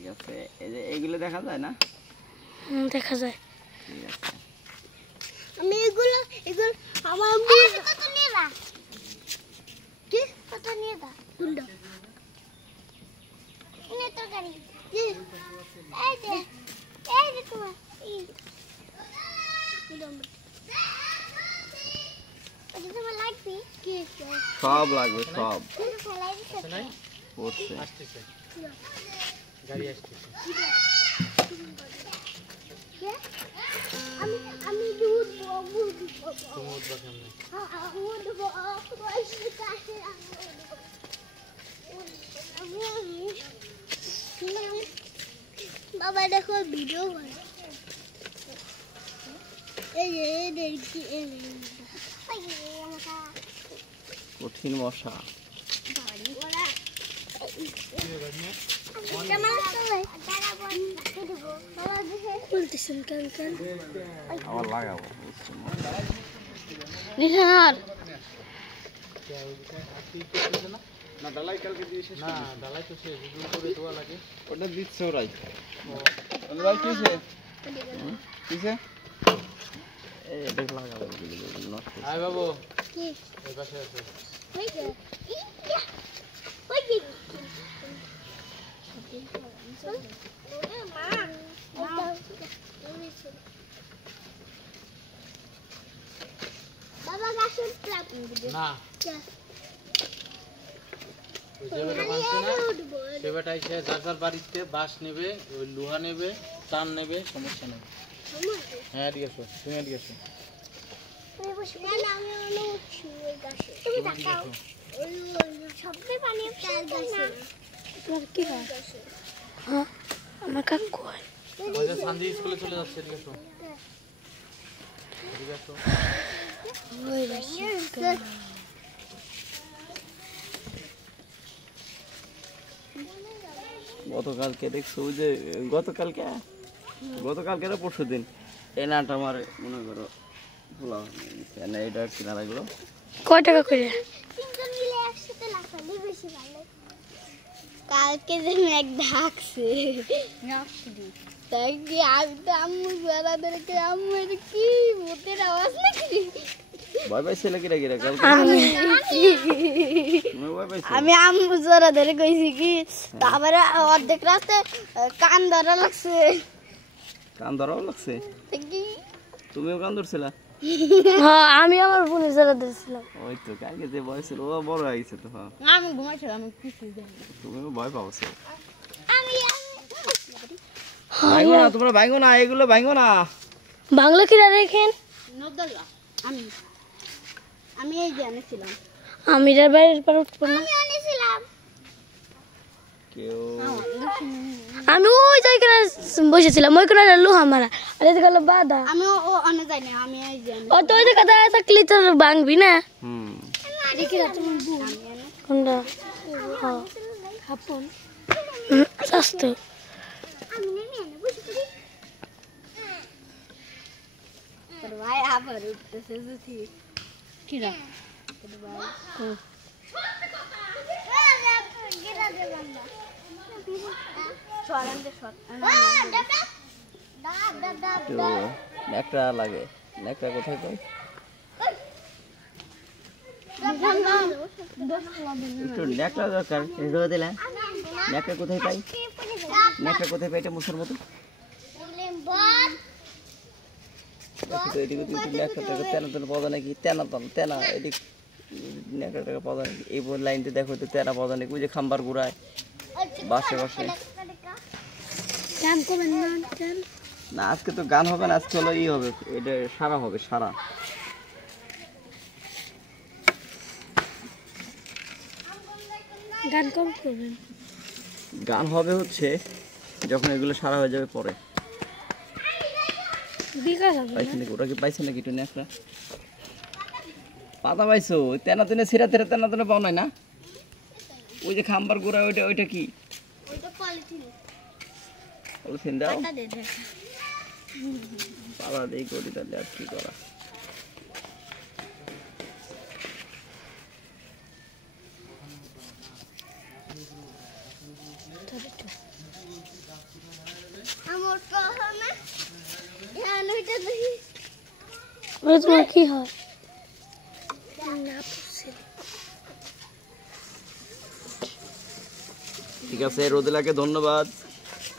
ঠিক আছে, এই যে এইগুলো দেখা যায় না? দেখা যায়। ঠিক আছে, আমি এগুলো আমার মুখ কত নিয়ে দা, কি কত নিয়ে দা কুন্ডা ইনে তো গাড়ি কি এই যে তোমার এই তোমার লাগবে কি সব লাগবে, সব ফেলাই পড়ছে। আসতেছে গাড়ি আসতেছে। আমি দুধ তুমি উঠবা সামনে। বাবা দেখো ভিডিও করে এই যে দেখি কঠিন মশা। আবার লাগাবো না, ডালাই কালকে দিয়ে শেষ। না ডালাই তো শেষ, দুটো করে দোয়া লাগে। ওটা দিচ্ছে ওরাই। ওরাই কিসে কিসে এটা লাগাবো নষ্ট। আয় বাবু কি এই পাশে আছে। ওই যে ওই যে বাবা গাছের প্লাগ না ওই যে বেটা বানছে না, সে বেটা এসে যার যার বাড়িতে বাঁশ নেবে, ওই লোহা নেবে, টান নেবে, সমস্যা নেই। হ্যাঁ এদিকে এসো, তুমি এদিকে এসো। আমার কাকু ওই যে সান্দি স্কুলে চলে যাচ্ছে, এদিকে এসো, এদিকে এসো। গতকালকে দেখছো ওই যে গতকালকে না পরশু দিন এই নাটা আমার মনে করো খোলা হয়নি। এটা কিনা লাগলো কয় টাকা করে? তিনজন মিলে একসাথে লাফালে বেশি ভালো। কালকে যে মেঘ ডাকছে তাই কি আমি তো আম্মু জোড়া ধরে আম্মু এটা কি ভূতের আওয়াজ নাকি? ভয় পাইছিল কিরা কিরা কালকে? ভয় পাইছিল? আমি আম্মু জোড়া ধরে কইছি কি, তারপরে অর্ধেক রাস্তায় কান ধরা লাগছে। কান ধরাও লাগছে? তুমিও কান ধরছিলা? হ্যাঁ আমি আমার বোনের জোড়া ধরেছিলাম। ওই তো কালকে যে ভয় ছিল ও বড় হয়ে গেছে তো। হ্যাঁ আমি ঘুমাইছিলাম, আমি কিছু জানি না। তুমিও ভয় পাওছো। আমি ভাঙো না তোমরা, ভাঙো না এগুলো, ভাঙো না। বাংলা কিরা রেখেন আমি আমি এই যে এনেছিলাম। আমি এর বাইরের পর উঠবো না। আমি এনেছিলাম। কেউ আমি ওই জায়গায় বসেছিলাম, ওই কোণে লোহা মারা আর এই গেল বাধা। আমি ও অনে যাই না, আমি এই যে ও তো ওই যে কথা থাকলে তো ভাঙবি না। দেখি না তুমি কোনটা? হ্যাঁ আপন স্বাস্থ্য ভাই আবার উঠতেছে জুতি কিরা নেকড়া লাগে। নেকড়া কোথায় পাই? একটু নেকড়া দরকার, দিলাম। নেকড়া কোথায় পাই? নেকড়া কোথায় পাই? এটা মুসার মতো এদিকে নেকড়াটাকে তেনা তেনা পদা নাকি? তেনা এদিক নেকড়াটাকে পদা নাকি? এই লাইনতে দেখো তো তেনা পদা নাকি? ওই যে খাম্বার গুড়ায় বাসে বাসে। না আজকে তো গান হবে না, আজকে হলো ই হবে, এটা সারা হবে, সারা। গান কম করবেন। গান হবে হচ্ছে যখন এগুলো সারা হয়ে যাবে পরে। বিকাশ হবে পাইছে নাকি? ওরা কি পাইছে নাকি? একটু একটা পাতা পাইছো? তেনা তেনে ছিঁড়া তেরা তেনা তেনা পাও নাই না? ওই যে খাম্বার গোড়া ওইটা, ওইটা কি? পলিথিন দাও, পালা দিয়ে করি তাহলে আর কি করা। তোমার কি হয়? ঠিক আছে, রোদেলাকে ধন্যবাদ,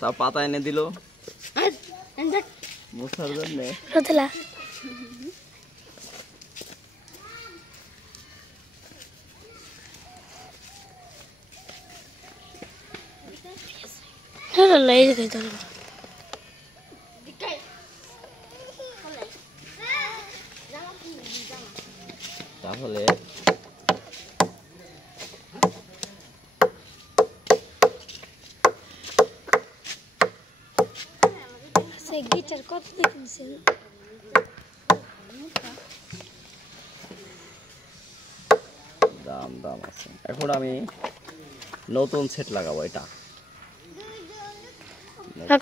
তা পাতা এনে দিল মোছার জন্য। রোদেলা এই যে তাহলে গিটার কত দেখছেন? দাম দাম আছে। এখন আমি নতুন সেট লাগাবো, এটা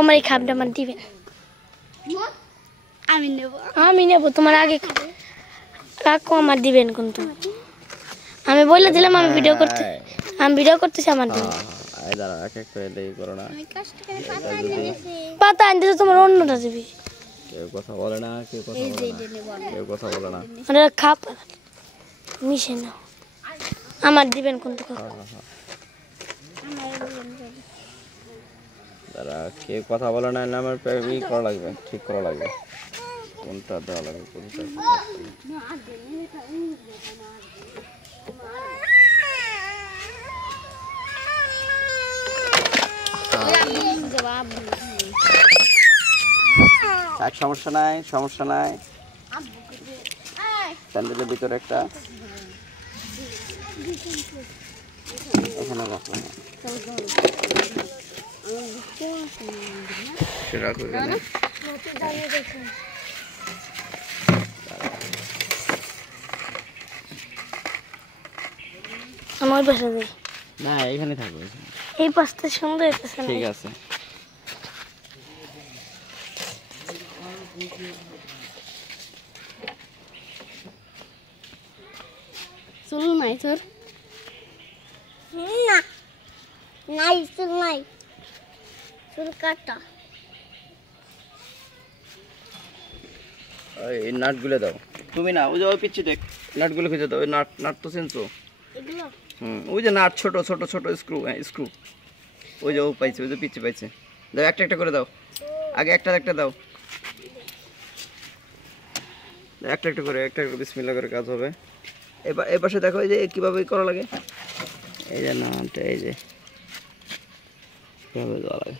আমার এই খামটা আমার দিবেন। আমি নেব তোমার আগে, কাকু আমার দিবেন কিন্তু। আমি বলে দিলাম আমি ভিডিও করতেছি আমার দিবেন। পাতা আনতে তোমার অন্যটা দিবি। কেউ কথা বলে না, কেউ কথা বলে না। খাপ মিশে না আমার দিবেন কিন্তু। দাঁড়া, কেউ কথা বলে না, আমার ই করা লাগবে, ঠিক করা লাগবে, কোনটা দেওয়া লাগবে, কোনটা সমস্যা নাই, সমস্যা নাই। স্যান্ডেলের ভিতরে একটা এখানে রাখো, রাখো এখানে। আমার পাশে যাই না, এখানে থাকো, এই পাশটা সুন্দর হইতেছে। ঠিক আছে। চুল নাই তোর? না নাই, চুল নাই, চুল কাটা। এই নাটগুলো দাও তুমি, না ওই যে ওই পিচ্ছি দেখ, নাটগুলো খুঁজে দাও। ওই নাট তো চেনছো? ওই যে নাট, ছোট ছোট ছোট স্ক্রু, স্ক্রু ওই যে ও পাইছে, ওই যে পিচ্ছি পাইছে। দাও একটা একটা করে দাও, আগে একটা একটা দাও, একটা একটা করে, একটা একটা বিসমিল্লাহ করে কাজ হবে। এবার এই পাশে দেখো, এই যে কীভাবে করা লাগে, এই যে নাটটা, এই যে কীভাবে দেওয়া লাগে।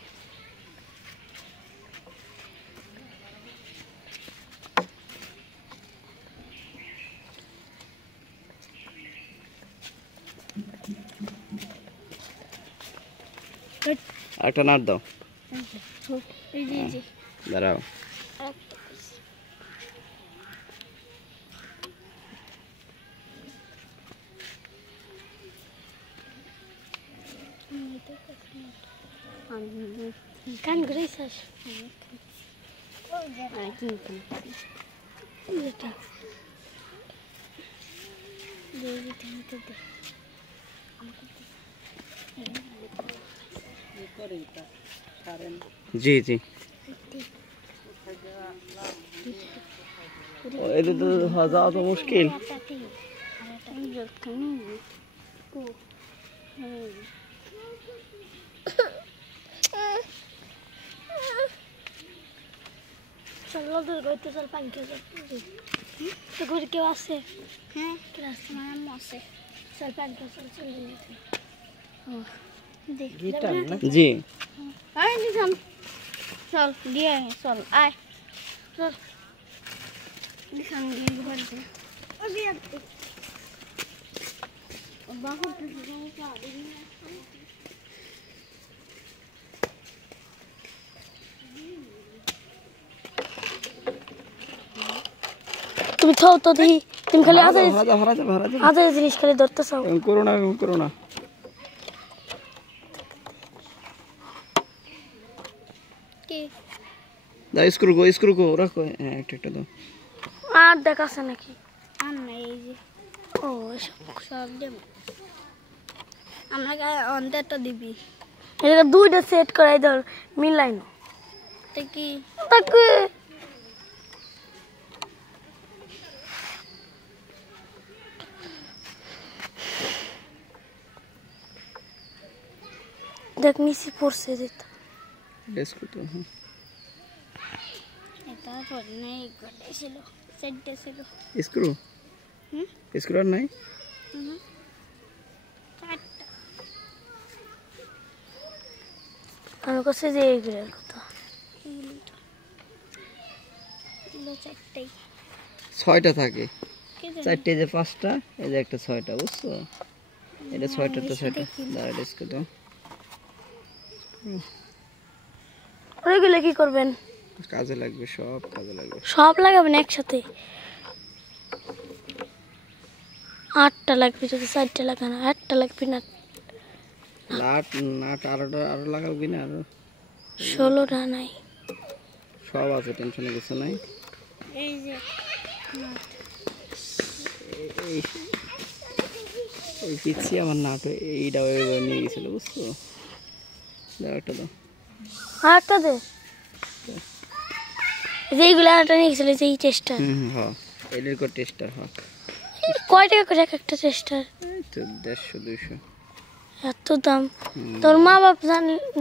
একটা নাট দাও, দাঁড়াও। কান ঘুরাইছিস? জি জি, এটা তো যাওয়া তো মুশকিল। চল নদীর গইতে চল, পানি খেয়ে তো ঘরে কেউ আছে? হ্যাঁ আমার আম্মু আছে। চল পানি খেয়ে চল, চল জি আয় নিজাম, চল দিয়ে চল, আয় চল নিজাম দিয়ে ঘরে তুমি থাও তো দেখি, তুমি খালি আদার জিনিস খালি ধরতে চাও। করো না, করো না। দাও স্ক্রু গো রাখো, হ্যাঁ একটা একটা দাও। আর দেখাছে নাকি? আর নাই, এই যে ও সব দেব। আমরা অন্তেরটা দিবি এটা দুইটা সেট করাই ধর মিলাই না কি তাকে দেখ নিচে পড়ছে যেটা ডেস্ক তো হ্যাঁ এটা পর নেই গড়ে ছিল সেটটা ছিল স্ক্রু স্ক্রু আর নাই চারটা আমি কাছে যে এইগুলোর কথা এগুলো চারটাই 6টা থাকে 4টে যে 5টা এই যে একটা 6টা বুঝছো এটা 6টা তো 6টা দাঁড়া ডেস্ক তো ওইগুলো কি করবেন কাজে লাগবে সব কাজে লাগবে সব লাগাবেন একসাথে 8টা লাগবে যদি 4টা লাগানো 8টা লাগবে না নাট নাট আরো লাগাবি না আরো 16টা নাই সব আছে টেনশনে কিছু নাই এই যে এই পিছিয়ে আমার নাট এইটা নিয়ে গেছিল বুঝছো দাও একটা দাও আরেকটা দে যেইগুলো আরেকটা নিয়ে গেছিল যে এই টেস্টার হ্যাঁ এটার কো টেস্টার হ্যাঁ কয় টাকা করে একটা টেস্টার এই তো 150 200 এত দাম তোর মা বাপ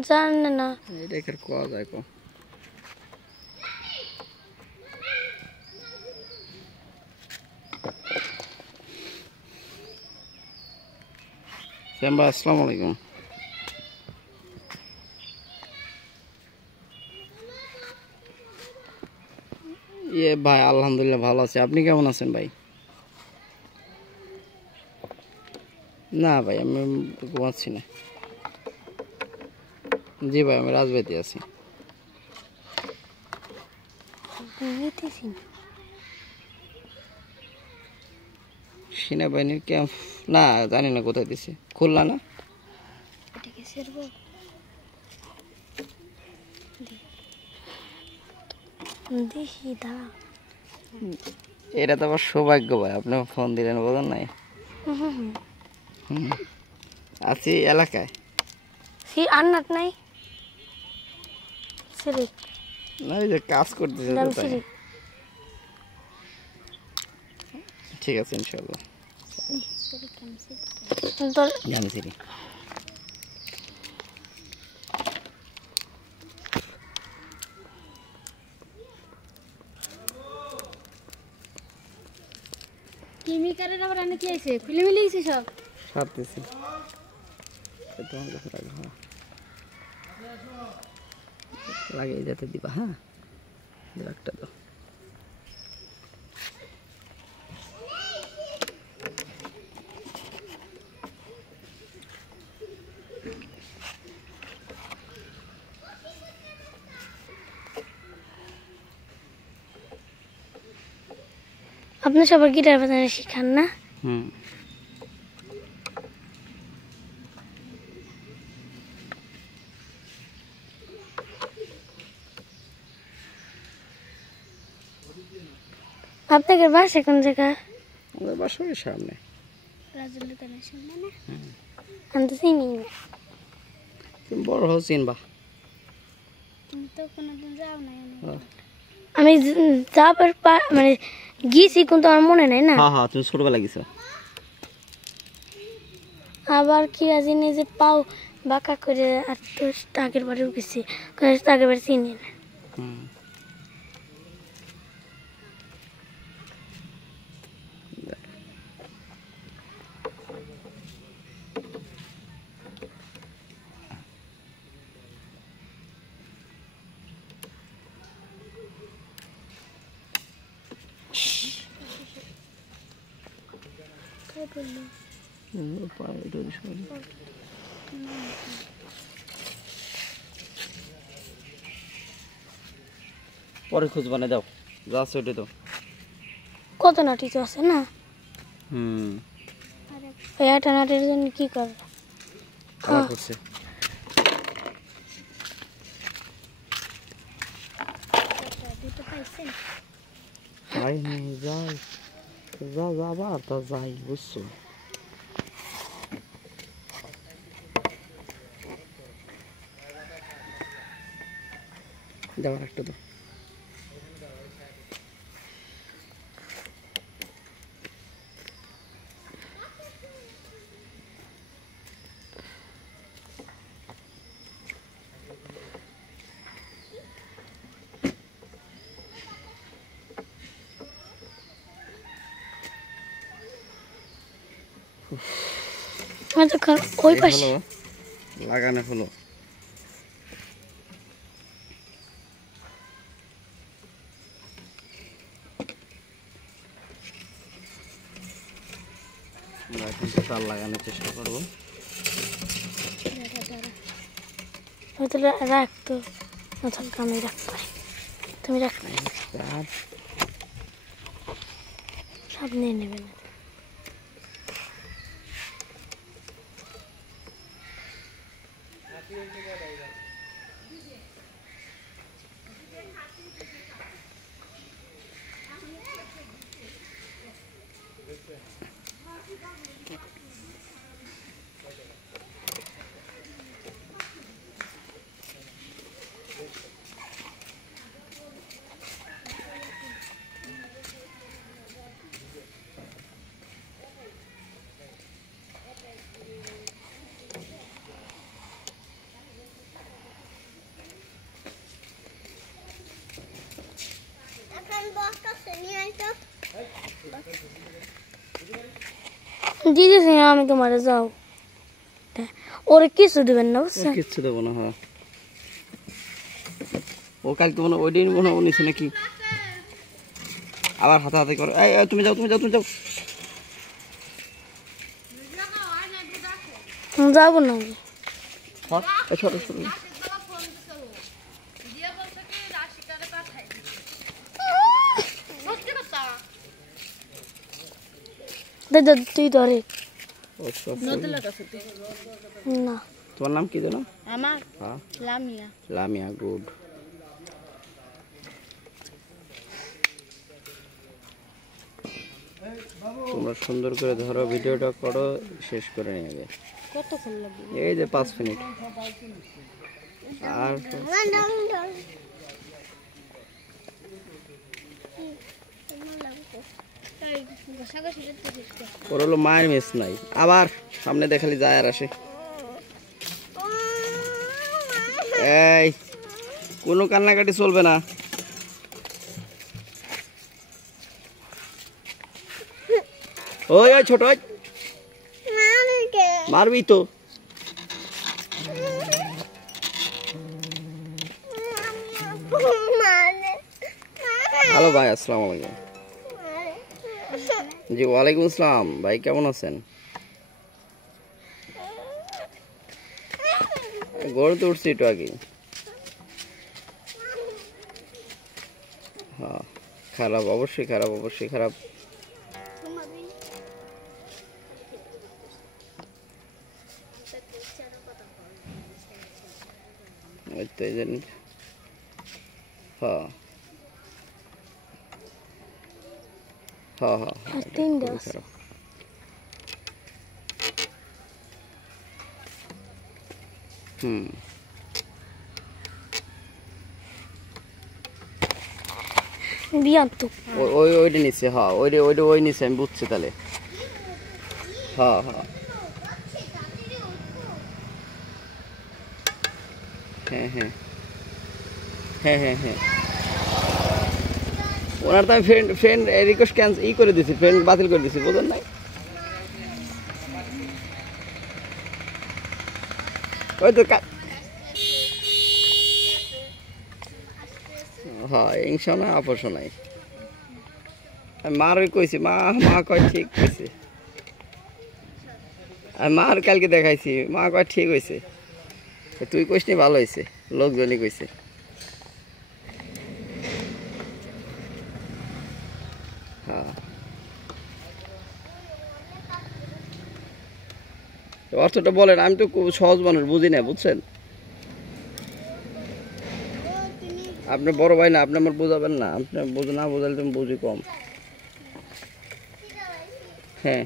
জানে না এটা কার কোয়া যায় কো শ্যামবা আসসালামু আলাইকুম ভাই আলহামদুলিল্লাহ ভালো আছি আপনি কেমন আছেন ভাই না ভাই আমি ঘুমাচ্ছি না জি ভাই আমি রাজবাড়িতে আছি সেনাবাহিনীর ক্যাম্প না জানি না কোথায় দিছে খুলনা না এটা তো আবার সৌভাগ্য ভাই আপনি ফোন দিলেন বোঝেন নাই আছি এলাকায় আন্নাত নাই না ওই যে কাজ করতেছে তো তাই। ঠিক আছে ইনশাআল্লাহ জামসিরি কেমিক্যালের আবার আনে কি আইছে খুলে মিলে গেছে সব সারতেছি এটা আমার কাছে রাখো হ্যাঁ লাগিয়ে যেতে দিবা হ্যাঁ একটা দাও আপনি সবার গিটার বাজানো শিখান না আপনাদের বাসা কোন জায়গা আমাদের বাসার সামনে রাজুল দোকানের সামনে না আমি তো চিনি না তুমি বড় হও চিনবা তুমি তো কোনোদিন যাও না আমি যাবার মানে গিয়েছি কিন্তু আমার মনে নাই না হ্যাঁ হ্যাঁ তুমি ছোটবেলা গেছো আবার কি জানি যে পাও বাঁকা করে আর তো আগের বারেও গেছি আগের বারে চিনি না পরে খুঁজবা না দাও যা আছে ওটা তো কত নাটি তো আছে না হুম এটা নাটের জন্য কি করবে কালা করছে যাই যাই যা যাবার তা যাই বুঝছো দাও একটা দাও। ওই এই পাশে হলো লাগানো হলো। আমরা এখন তার লাগানোর চেষ্টা করবো। রাখতো আমি রাখতে তুমি রাখবে তার সামনে নেবে না। দিদি আমি তোমার যাও ওরে কিছু দেবেন না বুঝছেন? কিচ্ছু দেবো না। হ্যাঁ ও কালকে মনে ওই দিন মনে হয় নিছে নাকি, আবার হাতাহাতি করে। এই এই, তুমি যাও তুমি যাও তুমি যাও। যাবো না আমি। হট, এই সরো, সরো। তুই ধরে ও, সব, সব। না তোমার নাম কি জানো? আমার হ্যাঁ লামিয়া। লামিয়া, গুড। তোমরা সুন্দর করে ধরো, ভিডিওটা করো, শেষ করে নিয়ে আগে। কতক্ষণ লাগবে? এই যে 5 মিনিট আর ওর হলো মায়ের মিস নাই, আবার সামনে দেখালি যায় আর আসে। এই কোনো কান্নাকাটি চলবে না। ওই ওই ছোট ওই, মারবি তো। হ্যালো ভাই, আসসালামু আলাইকুম। জি ওয়ালাইকুম আসসালাম ভাই, কেমন আছেন? গড়ে তো উঠছি একটু আগে। হ্যাঁ খারাপ, অবশ্যই খারাপ, অবশ্যই খারাপ। ওই তো এই জন্য। হ্যাঁ হ্যাঁ হ্যাঁ হ্যাঁ, তিনটা খুবই আছে। খারাপ। হুম বিয়ান তো ওই ওইটা নিচ্ছে। হ্যাঁ ওইটা ওইটা ওই নিচ্ছে, আমি বুঝছি তাহলে। হ্যাঁ হ্যাঁ হ্যাঁ হ্যাঁ হ্যাঁ হ্যাঁ হ্যাঁ ওনার তো আমি ফ্রেন্ড ফ্রেন্ড রিকোয়েস্ট ই করে দিছি, ফ্রেন্ড বাতিল করে দিছি, বোঝেন নাই? ওই তো হ্যাঁ ইনশা নাই, আপসও নাই। আমি মার কইছি, মা মা কয় ঠিক কইছে। আমি মার কালকে দেখাইছি, মা কয় ঠিক হয়েছে। তুই কইস নি, ভালো হয়েছে, লোকজনই কইছে। হ্যাঁ অর্থটা বলেন, আমি তো খুব সহজ মানুষ, বুঝি না, বুঝছেন? আপনি বড় ভাই না, আপনি আমার বোঝাবেন না, আপনি না বোঝালে তুমি বুঝি কম। হ্যাঁ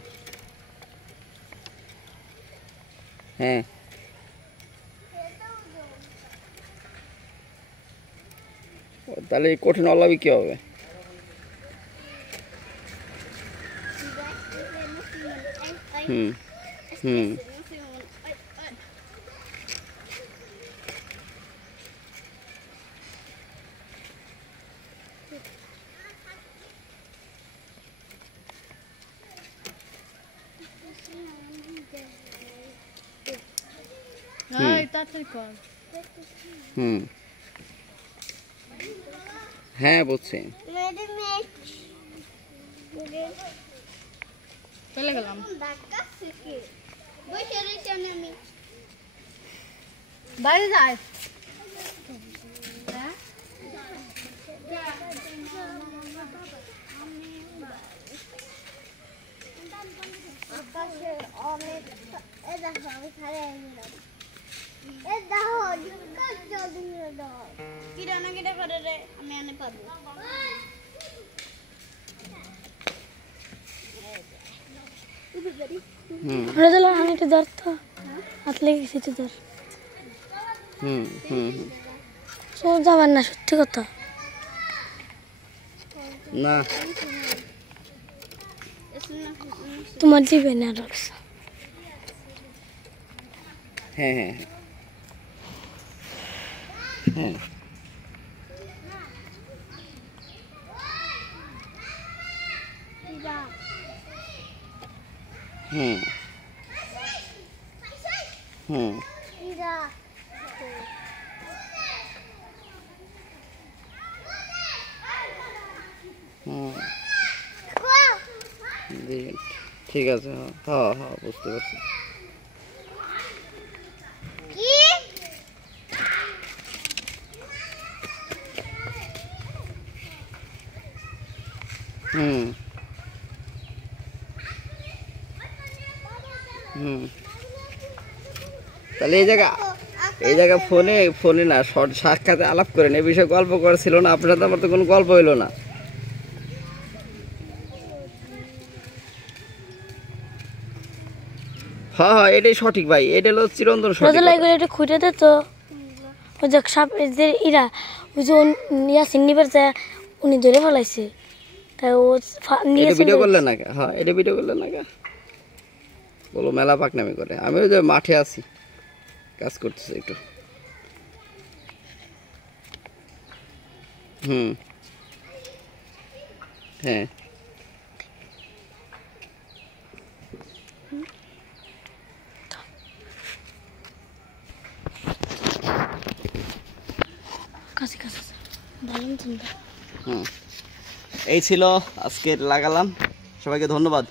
হ্যাঁ তাহলে এই কঠিন অলাবি কি হবে? হুম হুম হুম হ্যাঁ বুঝছি। চলে গেলাম বাইরে যায় আমি একটু ধর তো হাত লেগেছি তো ধর হুম হুম হুম চোর যাবার না সত্যি কথা না তোমার দিবে না রাখছ হ্যাঁ হ্যাঁ হ্যাঁ হুম হুম হুম ঠিক আছে হ্যাঁ হ্যাঁ বুঝতে পারছি হুম হুম তাহলে এই জায়গা ফোনে না সাক্ষাতে আলাপ করেন এই বিষয়ে গল্প করেছিল না আপনার তো আমার তো কোনো গল্প হইলো না হ্যাঁ হ্যাঁ এটাই সঠিক ভাই এটা হলো চিরন্তন সঠিক এগুলো একটু খুঁজে দে তো ওই যে সাপ যে ইরা ওই যে ইয়াসিন নিবার যায় উনি ধরে ফেলাইছে তাই ও নিয়ে এটা ভিডিও করলেন না হ্যাঁ এটা ভিডিও করলেন না বলো মেলা পাকনামি করে আমি ওই যে মাঠে আছি কাজ করতেছি একটু হুম হ্যাঁ কাছে কাছে ভালো চিন্তা হুম এই ছিল আজকের লাগালাম সবাইকে ধন্যবাদ।